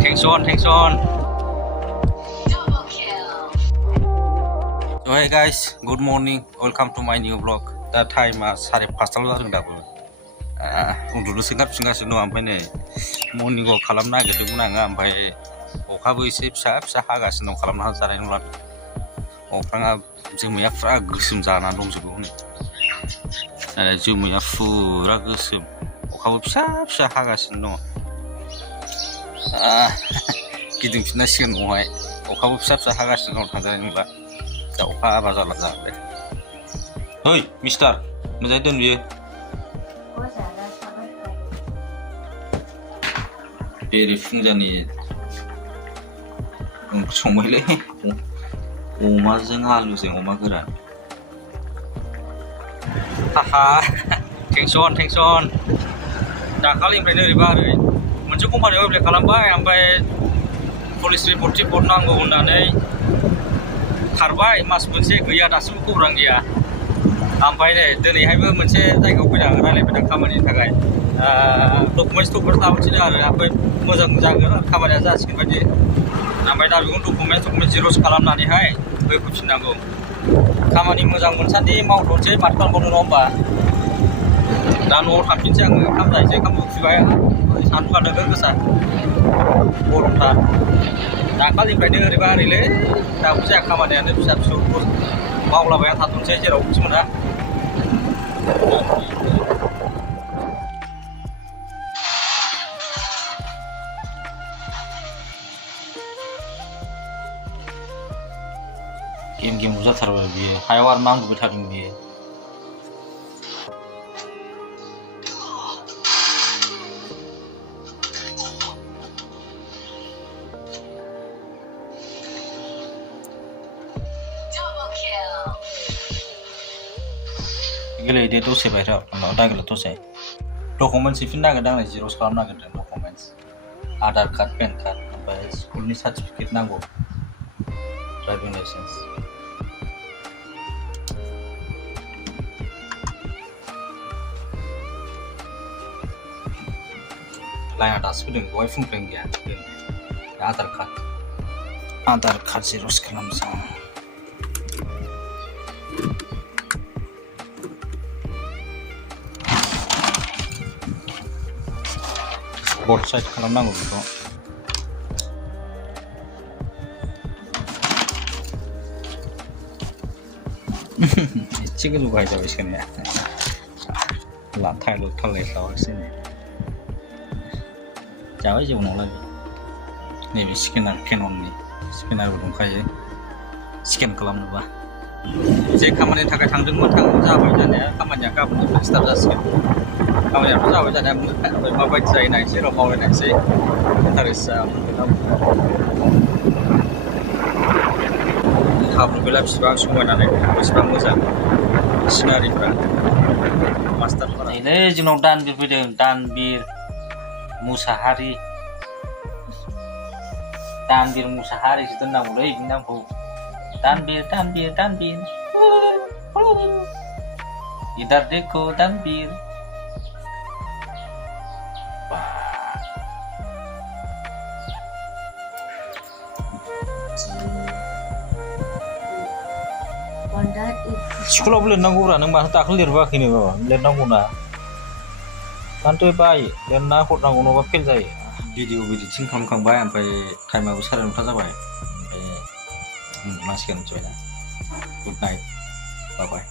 Tension. So hey guys, good morning. Welcome to my new vlog. Da time 5:30 जादों दाबो उन्दुनोसो ओंखारफिनगासिनो दं ओमफ्राय नै मर्निं वाक खालामनो नागिरदोंमोन आङो ओमफ्राय अखाबो एसे फिसा हागासिनो दं खालामना जानाय नंला अख्राङा जोमैया फुरा गोसोम जानानै दंजोबो हनै जोमैया फुरा गोसोम अखाबो फिसा हागासिनो दङ गिदिंफिननांसिगोन न'आवहाय अखाबो फिसा हागासिनो दं थांजानाय नंला दा अखा हाबा जाला जाबाय ओइ मिस्टार मोजाङै दोन बियो बेरे फुंजानि ओंख्रि संबायलै अमाजों आलुजों अमा गोरान हाहा टेनसन दाखालिनिफ्रायनो ओरैबा ओरै मोनसे कम्पानियाव एप्लाइ खालामबाय ओमफ्राय पुलिस रिपर्ट नांगौ होननानै खारबाय मास मोनसे गैया दासिमबो खौरां गैया ओमफ्राय नै दिनैहायबो मोनसे जायगायाव फैदों रायज्लायफैदों खामानिनि थाखाय डकुमेन्टसफोर लाबोफिनो आरो ओमफ्राय मोजां जागोन खामानिया जासिगोन बायदि ओमफ्राय दा बेखौ डकुमेन्ट जिर'स खालामनानैहाय होफैफिननांगौ खामानि मोजां मोनसान्दि मावथ'नोसै माथो खालामबावनो नङा होमबा दा न'आव थांफिनसै आङो ओंखाम जाहैसै ओंखाम उखैबाय सान्दुंआ नोगोर गोसा गरमथार दाखालिनिफ्रायनो ओरैबा ओरैलै दाबो जाया खामानियानो फिसा मावलाबायना थाथ'नोसै जेरावखि मोना गेम जाथारबाय बियो हायाव आरो नांबोबाय थादों बियो गेलेदो दसे बाहेरायाव दा गेले दसे डकुमेन्टस हैफिननो नागिरदों आं जिर'स खालामनो नागिरदों documents Aadhaar card PAN card ओमफ्राय स्कुलनि सार्टिफिकेट नांगौ ड्राइभिं लाइसेन्स लाइना दासो फैदों बेवहाय फुंफ्रें गैया आधार कार्ड जिर'स खालामसै बर्ड साइड खालामनांगौ बेखौ एसे गोजौ गाहाय जाबाय सोनाया थालायस्लाबासै जाबाय जेबो नंला नैबे स्केनार केनननि स्केनारबो दंखायो स्केन खालामनोबा जे खामानिनि थाखाय थांदोंमोन जाबाय जानाया खामानिया गाबोननिफ्राय स्टार्ट जासिगोन खामानियाथ' जाबाय जानाया ओमफ्राय माबायदि जायो नायसै र' मावनाय नायसै इन्टारेस्ट हाब्रुबेला बिसिबां समायना नायनो बेसेबां मोजां सिनारिफ्रा मास्टारफोरा नै जोंनाव दानबिर फैदों दानबिर मुसाहारिसो दोननांगौलै बिनि नामखौ दानबिर इधर देखो दानबिर स्कुलावबो लिरनांगौब्रा नों माथो दाखालि लिरबोआखैनो लिरनांगौना दानोथ' बायो लिरना हरनांगौ नङाबा फेल जायो भिडिअ एडिटिं खालामखांबाय ओमफ्राय टाइमाबो 9:30 जाबाय ओमफ्राय उन्दुनांसिगोन मिथिबायना गुड नाइट बाय